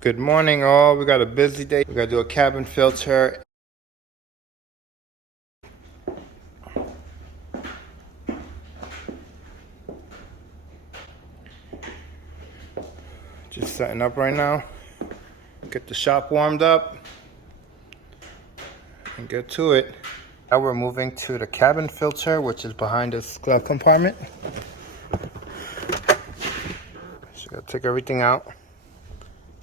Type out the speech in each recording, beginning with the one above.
Good morning, all. We got a busy day. We got to do a cabin filter. Just setting up right now. Get the shop warmed up and get to it. Now we're moving to the cabin filter, which is behind this glove compartment. So gotta take everything out.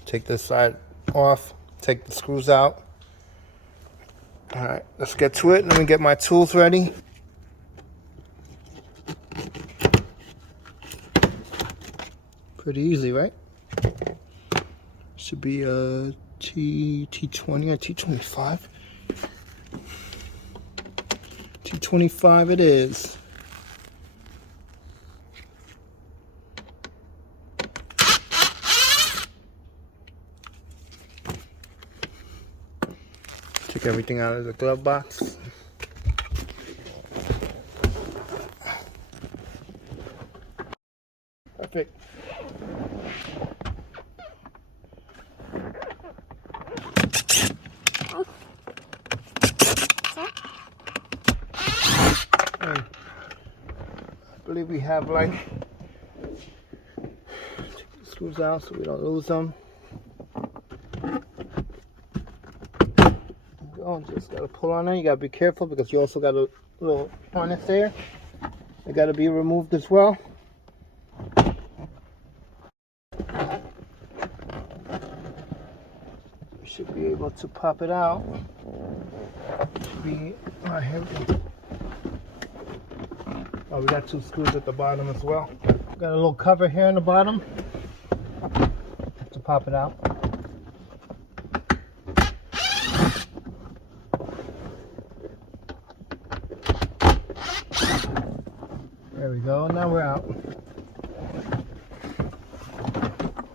Take this side off. Take the screws out. All right, let's get to it. Let me get my tools ready. Pretty easy, right? Should be a T20 or T25. T25 it is. Take everything out of the glove box. Perfect. And I believe we have like, take the screws out so we don't lose them. Oh, just gotta pull on it. You gotta be careful because you also got a little harness there. They gotta be removed as well. We should be able to pop it out. Should be right here. Oh, we got two screws at the bottom as well. Got a little cover here on the bottom to pop it out. There we go. Now we're out.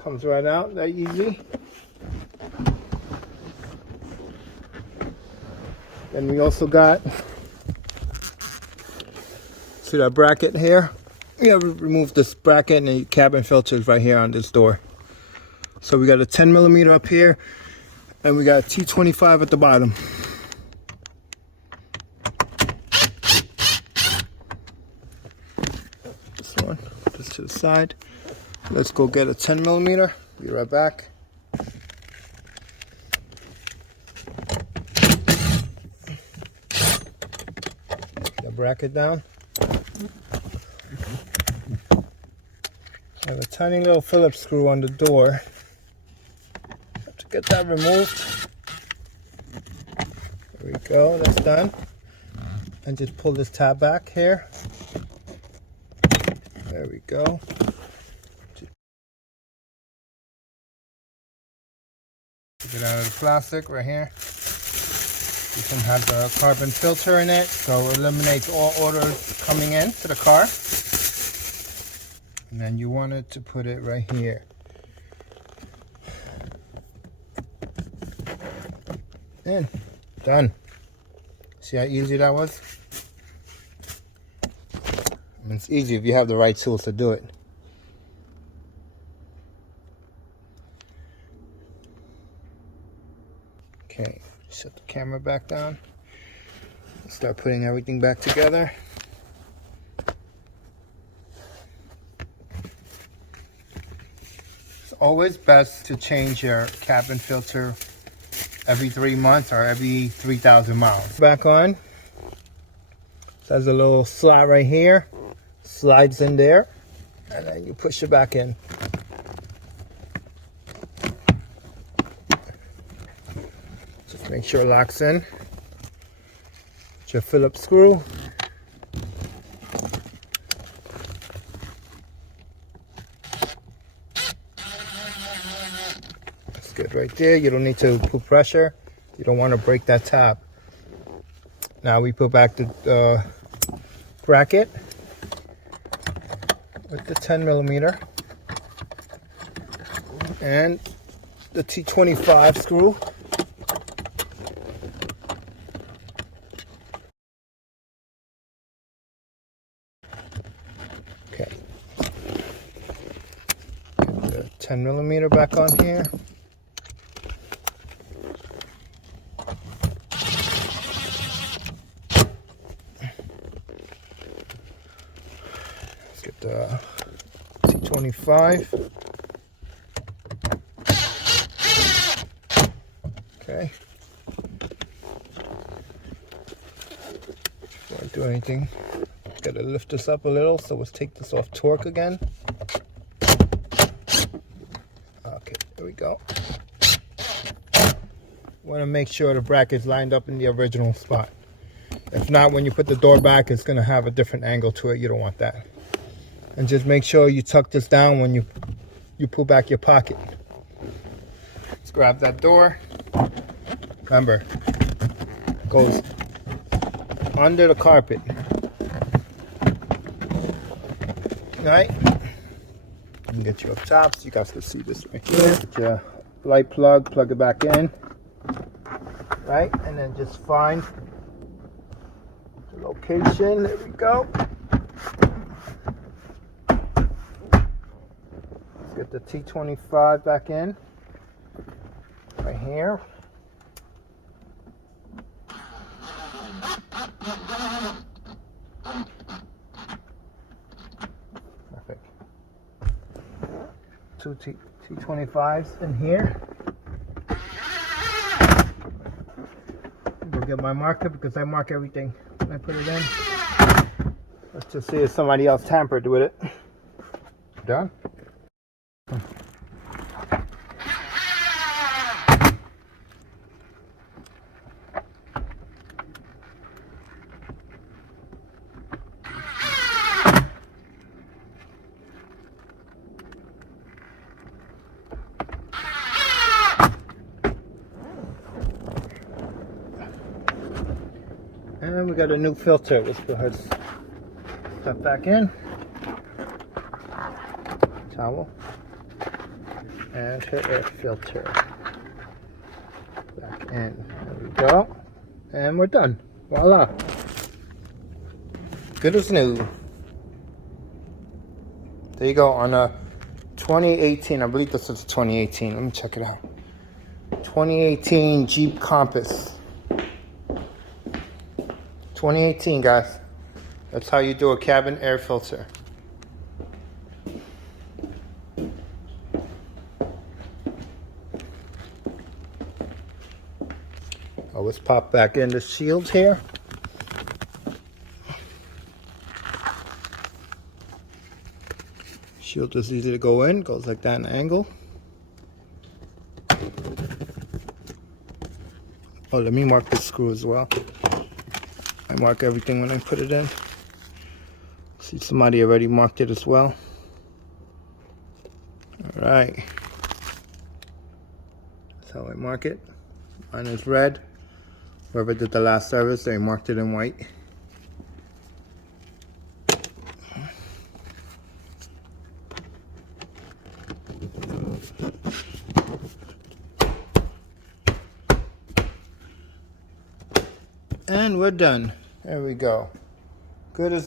Comes right out. That easy. Then we also got, see that bracket here? Yeah, remove this bracket and the cabin filter is right here on this door. So we got a 10 millimeter up here and we got a T25 at the bottom. This one, put this to the side. Let's go get a 10 millimeter. Be right back. Bracket down. I have a tiny little Phillips screw on the door. Have to get that removed. There we go, that's done. And just pull this tab back here. There we go. Take it out of the plastic right here. You can have the carbon filter in it, so it eliminates all orders coming in to the car. And then you wanted to put it right here. And done. See how easy that was? I mean, it's easy if you have the right tools to do it. Okay. Set the camera back down. Start putting everything back together. It's always best to change your cabin filter every 3 months or every 3,000 miles. Back on. So there's a little slot right here. Slides in there. And then you push it back in. Make sure it locks in. Get your Phillips screw. That's good right there. You don't need to put pressure. You don't want to break that tab. Now we put back the bracket with the 10 millimeter and the T25 screw. Okay. Get the 10 millimeter back on here. T25. Okay. Before I do anything, gotta lift this up a little, so let's take this off torque again. Okay, there we go. Want to make sure the bracket's lined up in the original spot. If not, when you put the door back, it's going to have a different angle to it. You don't want that. And just make sure you tuck this down when you pull back your pocket. Let's grab that door. Remember, it goes under the carpet. All right? I can get you up top so you guys can see this right here. Get your light plug it back in. Right? And then just find the location. There we go. Let's get the T25 back in. Right here. Perfect. Two T25s in here. Go get my marker because I mark everything when I put it in. Let's just see if somebody else tampered with it. Done. And we got a new filter. Let's go ahead and step back in. Towel. And her air filter. Back in. There we go. And we're done. Voila. Good as new. There you go on a 2018. I believe this is a 2018. Let me check it out. 2018 Jeep Compass. 2018, guys. That's how you do a cabin air filter. Oh, let's pop back in the shield here. Shield is easy to go in. Goes like that in an angle. Oh, let me mark this screw as well. I mark everything when I put it in. See, somebody already marked it as well. All right. That's how I mark it. Mine is red. Whoever did the last service, they marked it in white. And we're done. There we go. Good as